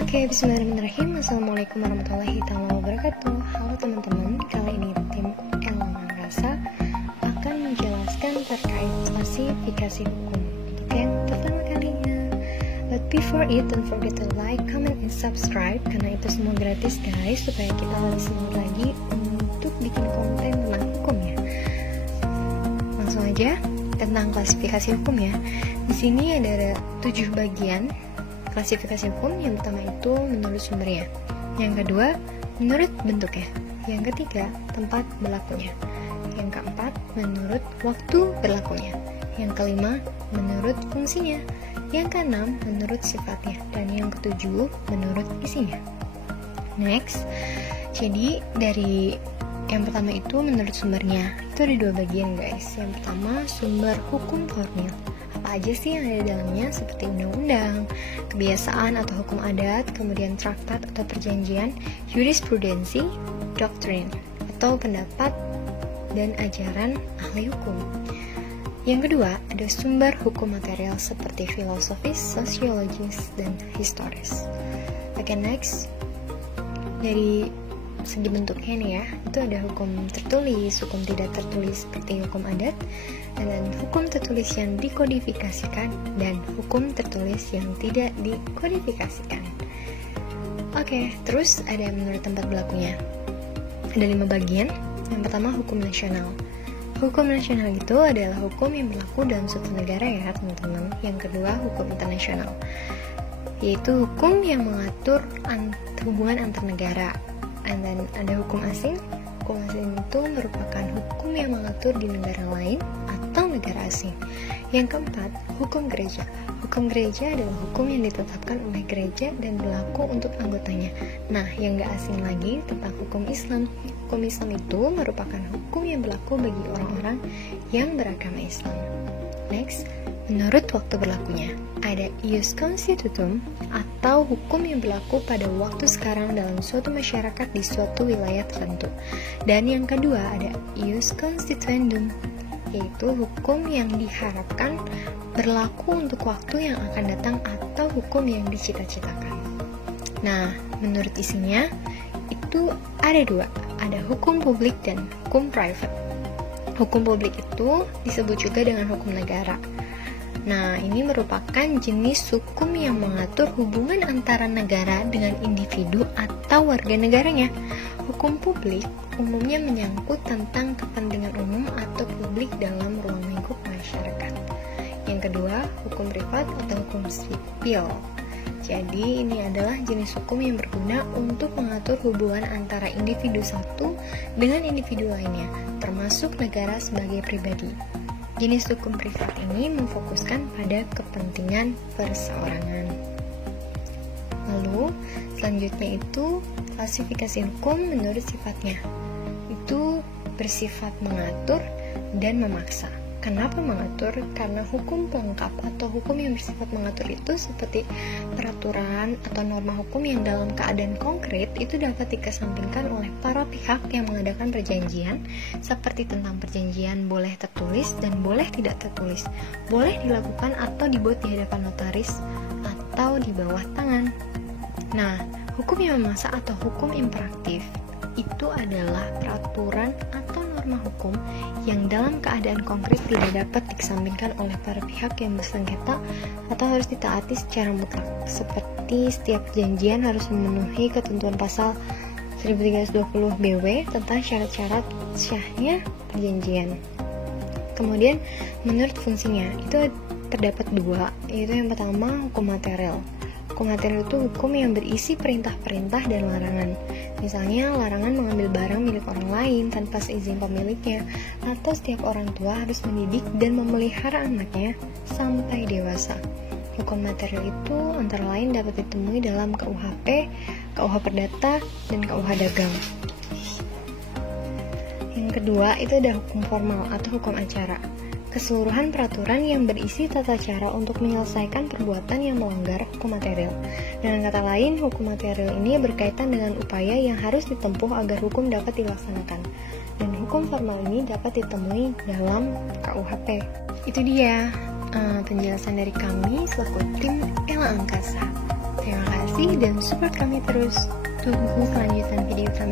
Oke, bismillahirrahmanirrahim. Assalamualaikum warahmatullahi wabarakatuh. Halo teman-teman, kali ini tim Elang Angkasa akan menjelaskan terkait klasifikasi hukum untuk yang pertama kalinya. But before it, don't forget to like, comment, and subscribe karena itu semua gratis guys, supaya kita lebih semangat lagi untuk bikin konten tentang hukum ya. Langsung aja tentang klasifikasi hukum ya. Di sini ada 7 bagian klasifikasi hukum. Yang pertama itu menurut sumbernya, yang kedua menurut bentuknya, yang ketiga tempat berlakunya, yang keempat menurut waktu berlakunya, yang kelima menurut fungsinya, yang keenam menurut sifatnya, dan yang ketujuh menurut isinya. Next, jadi dari yang pertama itu menurut sumbernya, itu ada 2 bagian guys. Yang pertama sumber hukum formil, apa aja sih yang ada di dalamnya, seperti undang-undang, kebiasaan atau hukum adat, kemudian traktat atau perjanjian, jurisprudensi, doktrin atau pendapat dan ajaran ahli hukum. Yang kedua ada sumber hukum material seperti filosofis, sosiologis, dan historis. Oke, next, dari segi bentuknya nih ya, itu ada hukum tertulis, hukum tidak tertulis seperti hukum adat, dan hukum tertulis yang dikodifikasikan, dan hukum tertulis yang tidak dikodifikasikan. Oke, terus ada menurut tempat berlakunya. Ada 5 bagian. Yang pertama hukum nasional. Hukum nasional itu adalah hukum yang berlaku dalam suatu negara ya teman-teman. Yang kedua hukum internasional, yaitu hukum yang mengatur hubungan antar negara. And then ada hukum asing. Hukum asing itu merupakan hukum yang mengatur di negara lain atau negara asing. Yang keempat, hukum gereja. Hukum gereja adalah hukum yang ditetapkan oleh gereja dan berlaku untuk anggotanya. Nah, yang gak asing lagi tentang hukum Islam. Hukum Islam itu merupakan hukum yang berlaku bagi orang-orang yang beragama Islam. Next, menurut waktu berlakunya, ada ius constitutum atau hukum yang berlaku pada waktu sekarang dalam suatu masyarakat di suatu wilayah tertentu. Dan yang kedua ada ius constituendum, yaitu hukum yang diharapkan berlaku untuk waktu yang akan datang atau hukum yang dicita-citakan. Nah, menurut isinya itu ada 2, ada hukum publik dan hukum private. Hukum publik itu disebut juga dengan hukum negara. Nah, ini merupakan jenis hukum yang mengatur hubungan antara negara dengan individu atau warga negaranya. Hukum publik umumnya menyangkut tentang kepentingan umum atau publik dalam ruang lingkup masyarakat. Yang kedua, hukum privat atau hukum sipil. Jadi, ini adalah jenis hukum yang berguna untuk mengatur hubungan antara individu satu dengan individu lainnya, termasuk negara sebagai pribadi. Jenis hukum privat ini memfokuskan pada kepentingan perseorangan. Lalu, selanjutnya itu klasifikasi hukum menurut sifatnya. Itu bersifat mengatur dan memaksa. Kenapa mengatur? Karena hukum pelengkap atau hukum yang bersifat mengatur itu seperti peraturan atau norma hukum yang dalam keadaan konkret itu dapat dikesampingkan oleh para pihak yang mengadakan perjanjian, seperti tentang perjanjian boleh tertulis dan boleh tidak tertulis, boleh dilakukan atau dibuat di hadapan notaris atau di bawah tangan. Nah, hukum yang memaksa atau hukum imperatif itu adalah peraturan atau norma hukum yang dalam keadaan konkret tidak dapat dikesampingkan oleh para pihak yang bersengketa atau harus ditaati secara mutlak, seperti setiap perjanjian harus memenuhi ketentuan pasal 1320 BW tentang syarat-syarat syahnya perjanjian. Kemudian menurut fungsinya itu terdapat 2, yaitu yang pertama hukum material. Hukum material itu hukum yang berisi perintah-perintah dan larangan. Misalnya, larangan mengambil barang milik orang lain tanpa seizin pemiliknya, atau setiap orang tua harus mendidik dan memelihara anaknya sampai dewasa. Hukum material itu antara lain dapat ditemui dalam KUHP, KUH Perdata, dan KUH Dagang. Yang kedua, itu ada hukum formal atau hukum acara. Keseluruhan peraturan yang berisi tata cara untuk menyelesaikan perbuatan yang melanggar hukum material. Dengan kata lain, hukum material ini berkaitan dengan upaya yang harus ditempuh agar hukum dapat dilaksanakan. Dan hukum formal ini dapat ditemui dalam KUHP. Itu dia penjelasan dari kami selaku tim Ela Angkasa. Terima kasih. kasih dan support kami terus. Tunggu kelanjutan video kami.